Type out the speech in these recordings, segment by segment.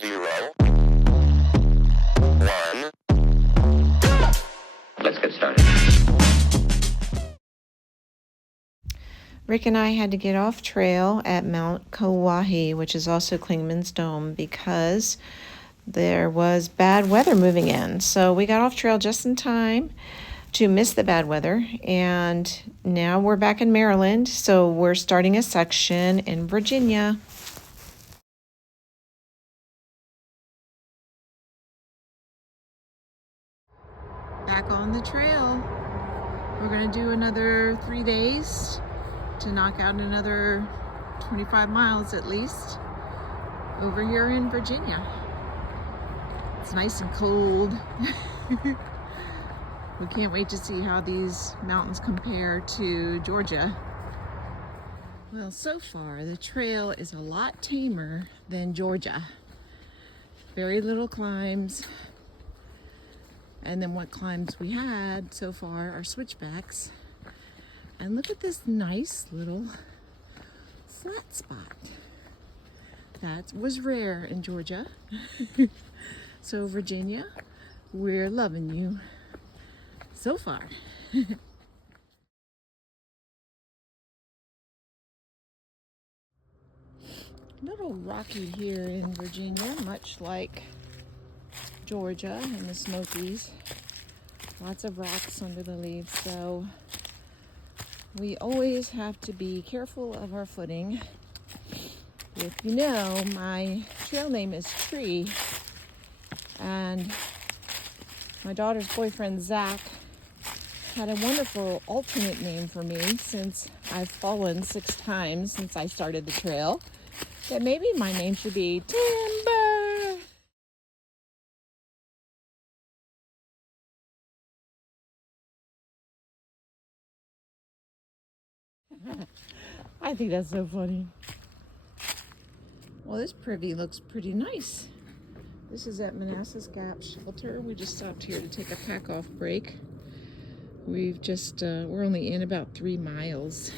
0, 1. Let's get started. Rick and I had to get off trail at Mount Kauai, which is also Klingman's Dome, because there was bad weather moving in. So we got off trail just in time to miss the bad weather, and now we're back in Maryland, so we're starting a section in Virginia. Back on the trail. We're gonna do another 3 days to knock out another 25 miles at least over here in Virginia. It's nice and cold. We can't wait to see how these mountains compare to Georgia. Well, so far the trail is a lot tamer than Georgia. Very little climbs. And then what climbs we had so far are switchbacks. And look at this nice little flat spot. That was rare in Georgia. So Virginia, we're loving you so far. Little rocky here in Virginia, much like Georgia and the Smokies. Lots of rocks under the leaves, so we always have to be careful of our footing. If you know, my trail name is Tree, and my daughter's boyfriend Zach had a wonderful alternate name for me since I've fallen 6 times since I started the trail, that maybe my name should be Timber. I think that's so funny. Well, this privy looks pretty nice. This is at Manassas Gap Shelter. We just stopped here to take a pack-off break. We've just, we're only in about 3 miles.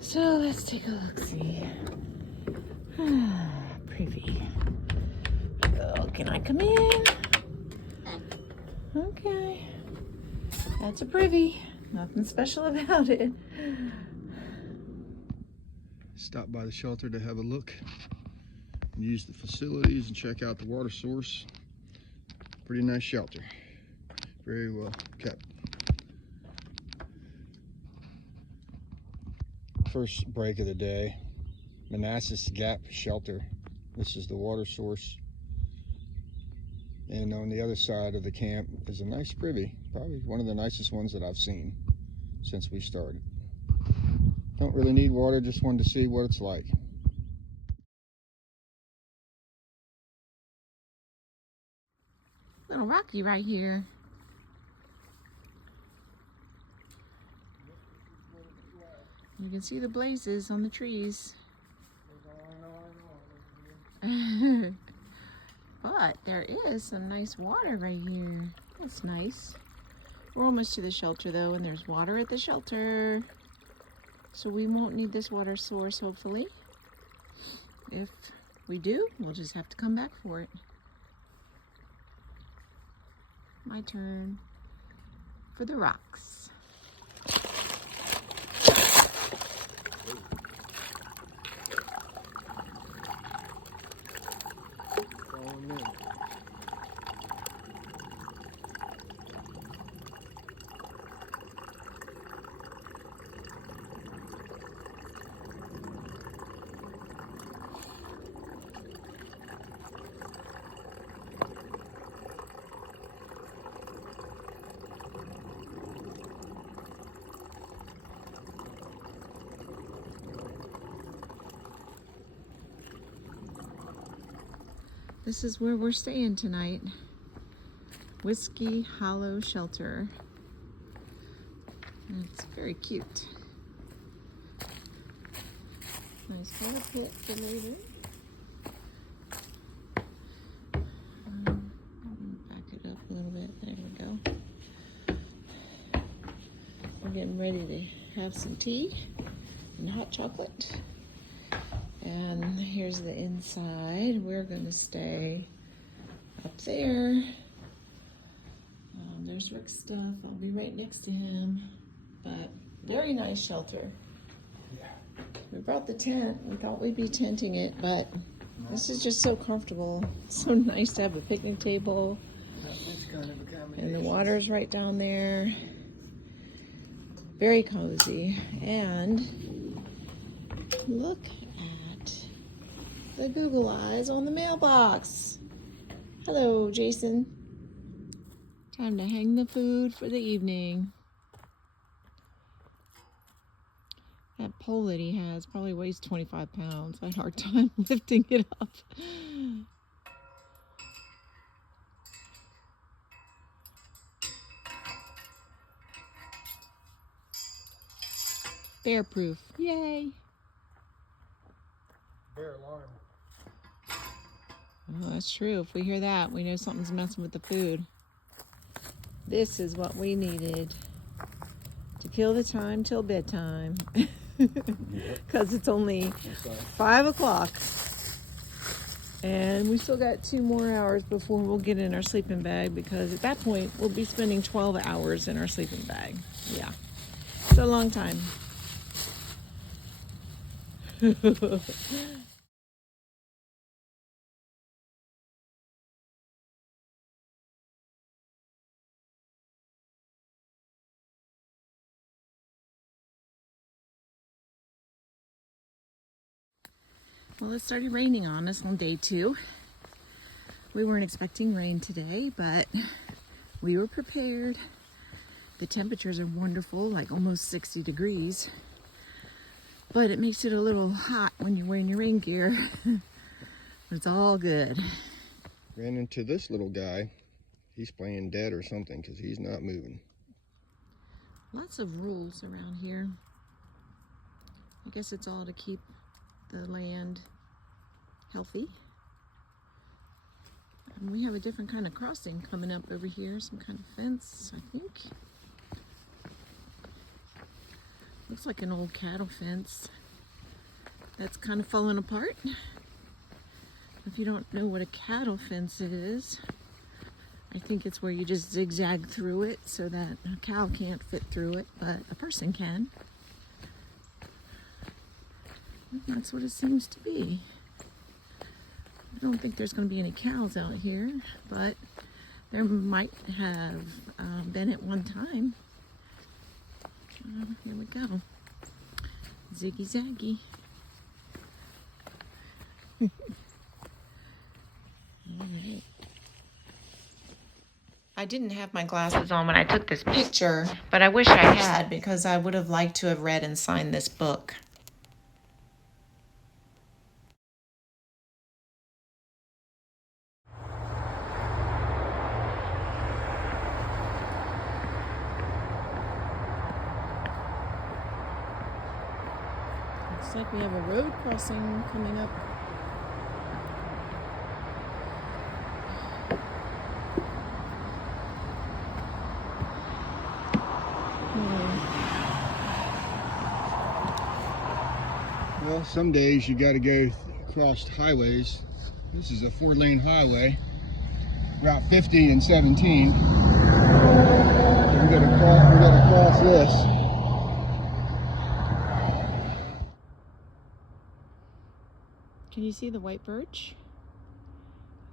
So let's take a look-see. Privy. Oh, can I come in? Okay. That's a privy. Nothing special about it. Stop by the shelter to have a look and use the facilities and check out the water source. Pretty nice shelter. Very well kept. First break of the day, Manassas Gap Shelter. This is the water source. And on the other side of the camp is a nice privy. Probably one of the nicest ones that I've seen since we started. Don't really need water, just wanted to see what it's like. Little rocky right here. You can see the blazes on the trees. But there is some nice water right here. That's nice. We're almost to the shelter though, and there's water at the shelter. So we won't need this water source, hopefully. If we do, we'll just have to come back for it. My turn for the rocks. This is where we're staying tonight. Whiskey Hollow Shelter. And it's very cute. Nice water pit for later. Back it up a little bit. There we go. We're getting ready to have some tea and hot chocolate. And here's the inside. We're going to stay up there. There's Rick's stuff. I'll be right next to him. But very nice shelter. Yeah. We brought the tent. We thought we'd be tenting it, but this is just so comfortable. It's so nice to have a picnic table. And the water's right down there. Very cozy. And look at the Google eyes on the mailbox. Hello, Jason. Time to hang the food for the evening. That pole that he has probably weighs 25 pounds. I had a hard time lifting it up. Bear proof. Yay. Bear alarm. Oh, that's true. If we hear that, we know something's messing with the food. This is what we needed to kill the time till bedtime. Because it's only 5 o'clock. And we still got 2 more hours before we'll get in our sleeping bag, because at that point we'll be spending 12 hours in our sleeping bag. Yeah. It's a long time. Well, it started raining on us on day 2. We weren't expecting rain today, but we were prepared. The temperatures are wonderful, like almost 60 degrees. But it makes it a little hot when you're wearing your rain gear. But it's all good. Ran into this little guy. He's playing dead or something because he's not moving. Lots of rules around here. I guess it's all to keep the land healthy. And we have a different kind of crossing coming up over here, some kind of fence, I think. Looks like an old cattle fence that's kind of falling apart. If you don't know what a cattle fence is, I think it's where you just zigzag through it so that a cow can't fit through it, but a person can. That's what it seems to be. I don't think there's going to be any cows out here, but there might have been at one time. Here we go. Ziggy zaggy. All right. I didn't have my glasses on when I took this picture, but I wish I had, because I would have liked to have read and signed this book. Looks like we have a road crossing coming up. Well, some days you got to go across highways. This is a 4-lane highway, Route 50 and 17. So we got to cross this. Can you see the white birch?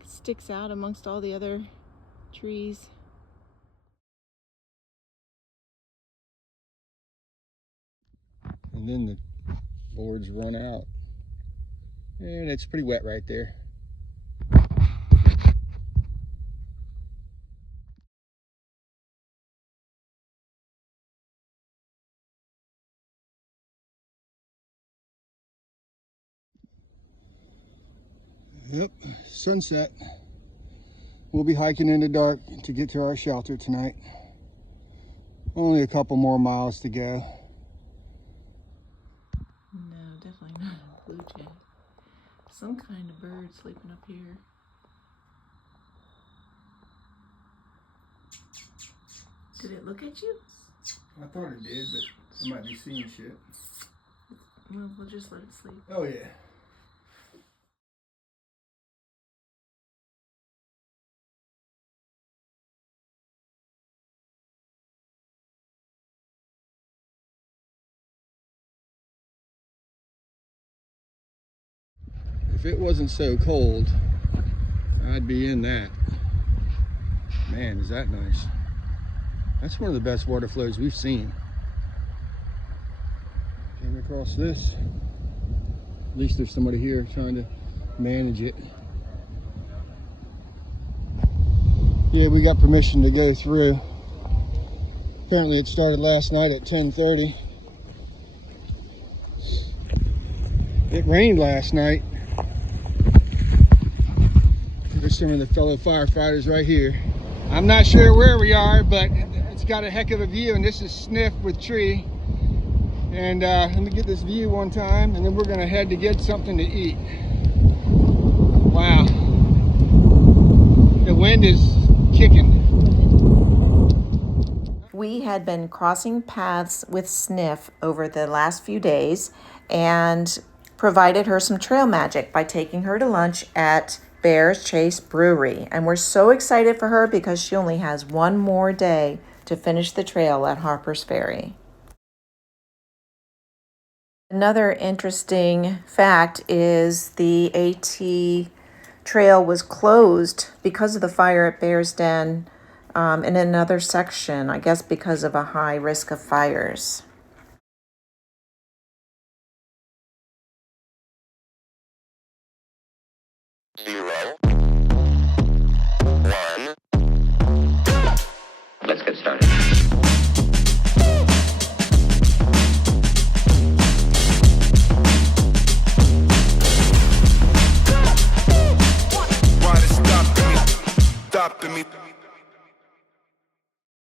It sticks out amongst all the other trees. And then the boards run out. And it's pretty wet right there. Yep, sunset. We'll be hiking in the dark to get to our shelter tonight. Only a couple more miles to go. No, definitely not a blue jay. Some kind of bird sleeping up here. Did it look at you? I thought it did, but I might be seeing shit. Well, we'll just let it sleep. Oh yeah. it wasn't so cold, I'd be in that. Man, is that nice. That's one of the best water flows we've seen. Came across this. At least there's somebody here trying to manage it. Yeah, we got permission to go through. Apparently it started last night at 10:30. It rained last night. There's some of the fellow firefighters right here. I'm not sure where we are, but it's got a heck of a view, and this is Sniff with Tree. And let me get this view one time, and then we're gonna head to get something to eat. Wow. The wind is kicking. We had been crossing paths with Sniff over the last few days and provided her some trail magic by taking her to lunch at Bear's Chase Brewery. And we're so excited for her because she only has one more day to finish the trail at Harper's Ferry. Another interesting fact is the AT trail was closed because of the fire at Bear's Den in another section, I guess because of a high risk of fires. Let's get started. Why they stopping me? Stopping me.